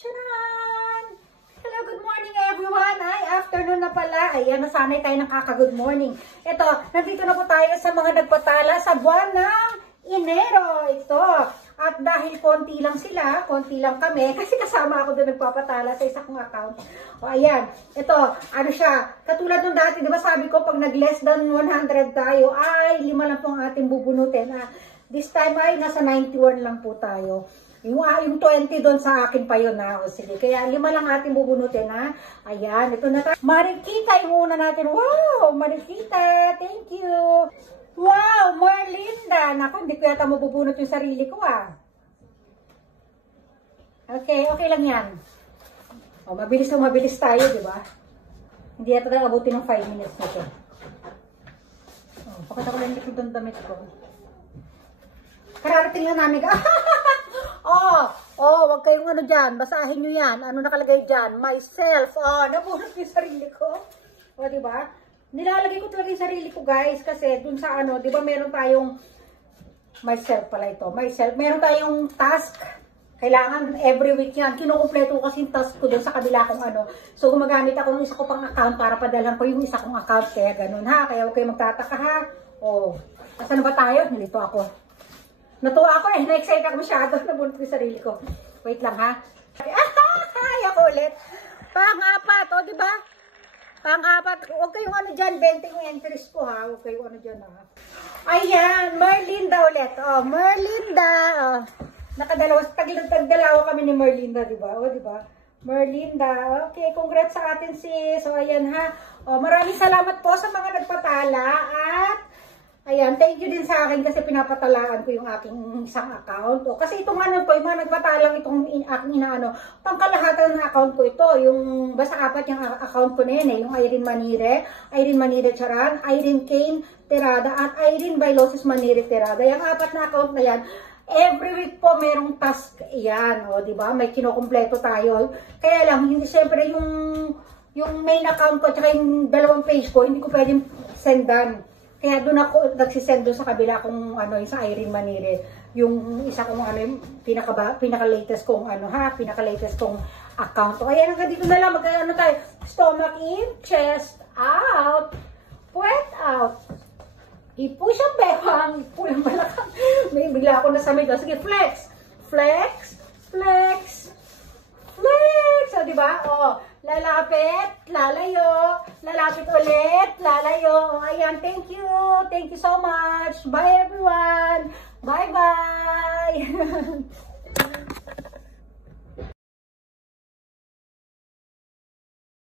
Charan! Hello, good morning everyone! Ay, afternoon na pala. Ayan, nasanay tayo ng kaka-good morning. Ito, nandito na po tayo sa mga nagpatala sa buwan ng Enero. Ito. At dahil konti lang sila, konti lang kami, kasi kasama ako doon nagpapatala sa isa kong account. O, ayan. Ito, ano siya, katulad nung dati, di ba sabi ko, pag nag-less than 100 tayo, ay, 5 lang po ang ating bubunutin. This time ay, nasa 91 lang po tayo. Yung 20 doon sa akin pa yun na. O sige, kaya 5 lang ating bubunutin ha. Ayan, ito na tayo. Marikita yung una natin. Wow, Marikita, thank you. Wow, Marlinda. Naku, hindi ko yata mabubunot yung sarili ko Okay, okay lang yan. O, mabilis na mabilis tayo, di ba? Hindi yata tayo abutin ng 5 minutes na ito. O, pakita ko lang yung damit ko. Kararating lang namin. Wag kayong ano dyan. Basahin nyo yan. Ano nakalagay dyan? Myself. Nabunot yung sarili ko. O, diba? Nilalagay ko talaga yung sarili ko, guys. Kasi dun sa ano, diba meron tayong myself pala ito. Myself. Meron tayong task. Kailangan every week yan. Kinukumpleto ko kasi yung task ko dun sa kabila kong ano. So, gumagamit ako ng isa ko pang account para padalhan ko yung isa kong account. Kaya ganun ha. Kaya huwag kayong magtataka ha. Nasaan na ba tayo? Nalito ako. Natuwa ako na-excite ako masyado. Nabunot ko yung sarili ko. Wait lang ha. Ay, ako ulit. Pang-apat, diba? Pang-apat. Huwag kayong ano dyan, 20 yung entries ko ha. Huwag kayong ano dyan ha. Ayan, Merlinda ulit. Merlinda. Tagdalawa kami ni Merlinda, diba? Diba? Merlinda. Okay, congrats sa atin sis. Ayan ha. Maraming salamat po sa mga nagpatala at ayan, thank you din sa akin kasi pinapatalaan ko yung aking isang account. Kasi itong ano to, yung mga nagpatalang itong aking inaano, pangkalahatan ng account ko ito. Yung, basta 4 yung account ko na yan Yung Irene Manire Charan, Irene Kane Terada, at Irene Bailosis Manire Terada. Yung 4 na account na yan, every week po merong task yan. Diba? May kinukumpleto tayo. Kaya lang, hindi siyempre yung main account ko at yung 2 page ko, hindi ko pwedeng sendan. Kaya doon ako nagsisend doon sa kabila kung ano, yung sa Irene Manire, yung isa kong ano, yung pinaka-latest kong ano pinaka-latest kong account. Kaya hanggang dito na lang, ano tayo, stomach in, chest out, puwet out. I-push ang behang, ipulang balakang. May bigla ako nasamay doon. Sige, flex, flex, flex, flex. Diba? Lalapit, lalayo, lalapit ulit, lalayo. Ayan, thank you so much. Bye everyone. Bye-bye.